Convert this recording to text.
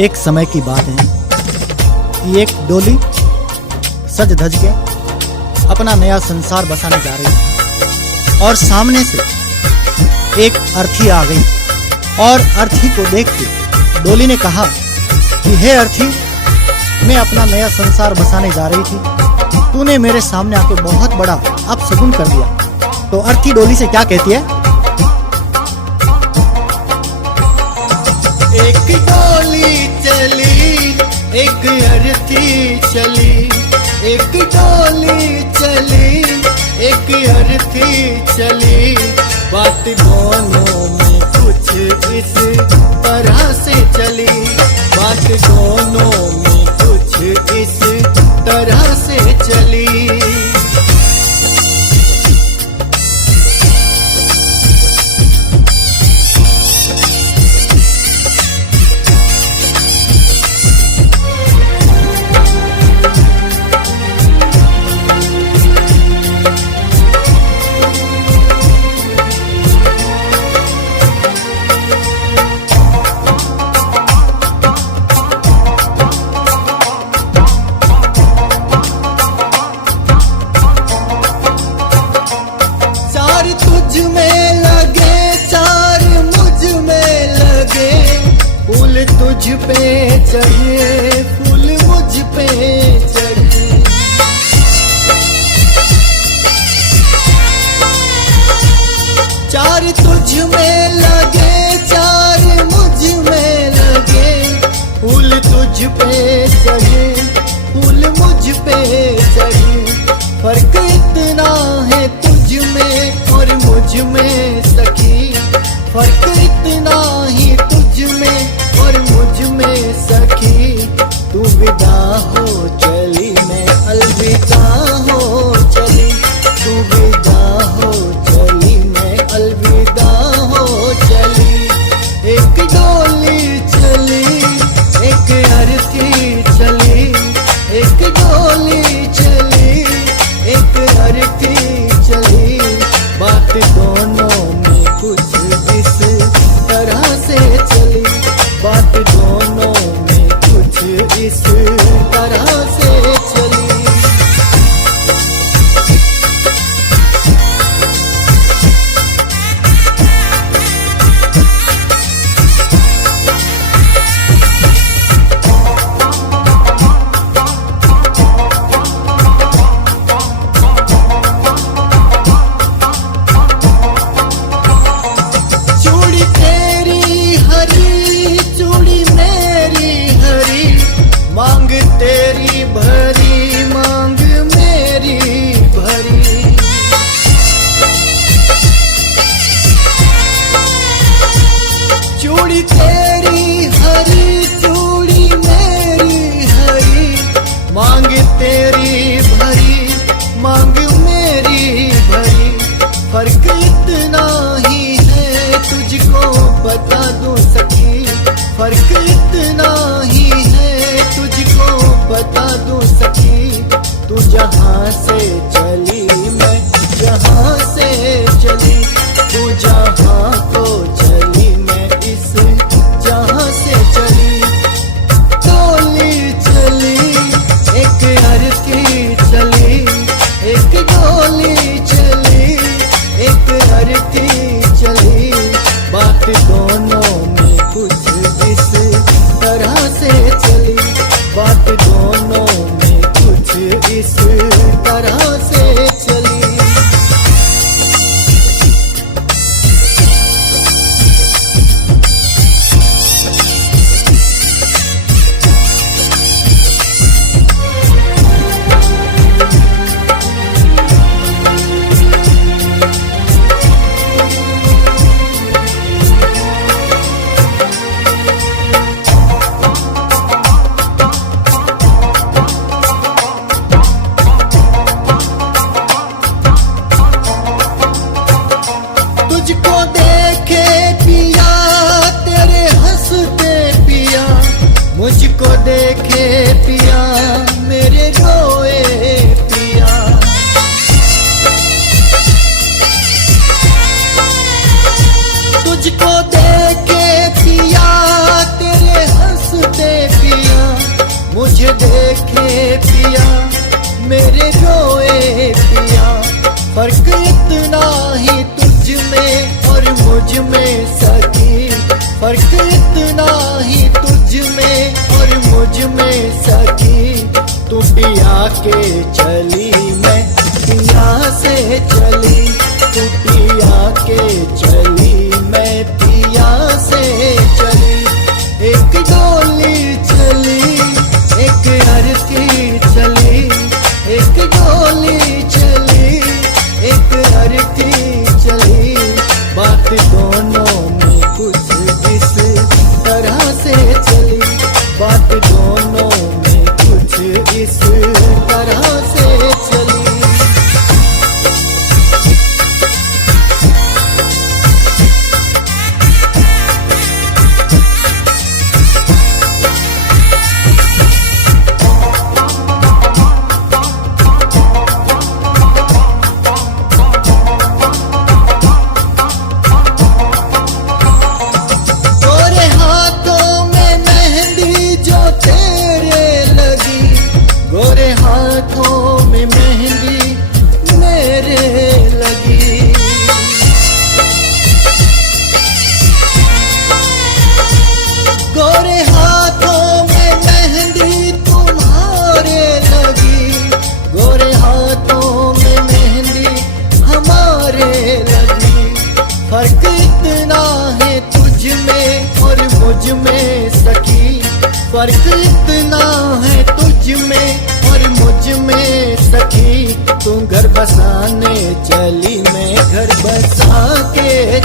एक समय की बात है कि एक डोली सज धज के अपना नया संसार बसाने जा रही थी और सामने से एक अर्थी आ गई और अर्थी को देख के डोली ने कहा कि हे अर्थी, मैं अपना नया संसार बसाने जा रही थी, तूने मेरे सामने आके बहुत बड़ा अपशगुन कर दिया। तो अर्थी डोली से क्या कहती है? एक डोली चली, एक अर्थी चली, एक डोली चली, एक अर्थी चली, बात दोनों में कुछ इस तरह से चली, बात दोनों में कुछ इस तरह से चली। तुझ में लगे, चार मुझ में लगे, फूल तुझ पे चढ़े, फूल मुझ पे चढ़े। चार तुझ में लगे, चार मुझ में लगे, फूल तुझ पे चढ़े, फूल मुझ पे चढ़े। फर्क इतना है तुझ में और मुझ में सखी, फर्क इतना ही तुझ में और मुझ में सखी। तू विदा हो चली, मैं अलविदा हो चली, तू विदा हो चली, मैं अलविदा हो चली। एक डोली चली, एक अर्थी चली, एक डोली चली, एक अर्थी चली, बात दोनों में कुछ इस तरह से चली, बात दोनों में कुछ इस तरह से चली। मांग तेरी भरी, मांग मेरी भरी। चूड़ी तेरी हरी, चूड़ी मेरी हरी, मांग तेरी भरी, मांग मेरी भरी। फर्क इतना ही है तुझको बता दूं सखी, फर्क इतना ही है तुझको बता दूं सखी। तू जहाँ से चली, मैं जहाँ से चली, तू जहाँ को चली, मैं इस जहाँ से चली। डोली चली, एक अर्थी चली, एक डोली चली, एक अर्थी चली, बात दोनों में कुछ इस तरह से चली, बात दोनों में कुछ इस तरह से चली। तुझको देखे पिया तेरे हंसते पिया, मुझको देखे पिया मेरे रोए पिया। तुझको देखे पिया तेरे हंसते पिया मेरे रोए पिया। फर्क इतना ही तुझ में और मुझ में सखी, फर्क इतना ही तुझ में और मुझ में सखी। तू पिया के चली मैं पिया से चली, तू पिया के चली मैं पिया से चली। एक डोली चली एक अर्थी चली, एक डोली चली एक अर्थी चली। बात दोनों में कुछ इस तरह से चली, बात दोनों में कुछ इस तरह से चली। गोरे हाथों में मेहंदी मेरे लगी, गोरे हाथों में मेहंदी तुम्हारे लगी, गोरे हाथों में मेहंदी हमारे लगी। फर्क इतना है तुझ में और मुझ में सखी, फर्क इतना है तुझ में और मुझ में सखी। तू घर बसाने चली मैं घर बसा के